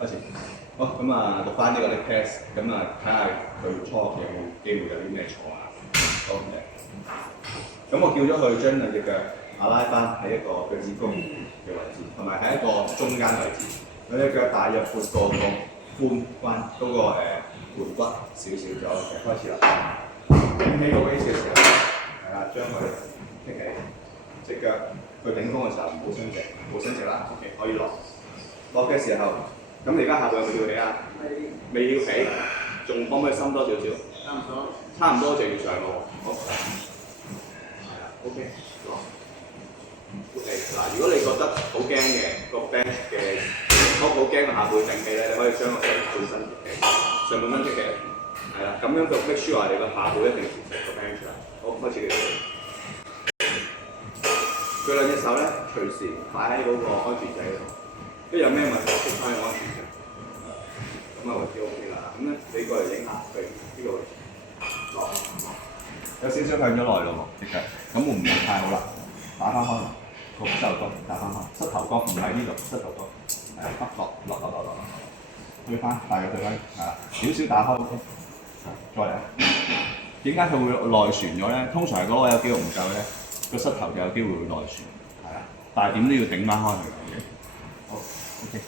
開始。好，咁啊讀翻呢個 leg press，咁啊睇下佢初學有冇機會有啲咩錯啊？好嘅。咁我叫咗佢將兩隻腳拉翻喺一個腳趾公嘅位置，同埋喺一個中間位置。兩隻腳大約闊過個髖關嗰個盤骨少少咗嘅。開始啦。頂起個 waist 嘅時候，係啦，將佢拎起，隻腳佢頂峰嘅時候唔好伸直，唔好伸直啦。OK， 可以落。落嘅時候，咁你而家下部有冇翹起啊？未翹起，仲可唔可以深多少少？差唔多就要上咯。好。係啊 ，OK， 落。OK， 嗱，如果你覺得好驚嘅個 bench 嘅，好驚個下背頂起咧，你可以將個背身貼起，上半身貼起。係啦，咁樣就 make sure 你個下背一定貼實個 bench 啦。好，開始你。佢兩隻手咧，隨時擺喺嗰個安全仔嗰度。一有咩問題，熄翻個安全掣，咁啊為之 OK 啦。咁咧你過嚟影下佢呢個位置，落有少少向咗內咯隻腳，咁會唔會太好啦？打翻開個膝頭哥，打翻開，膝頭哥唔喺呢度，膝頭哥係落，推翻，大約推翻，係啦，少少打開 OK， 再嚟。點解佢會內旋咗咧？通常係嗰個有肌肉唔夠咧，個膝頭就有機會會內旋，係啦，但係點都要頂翻開佢嘅。好 ，OK。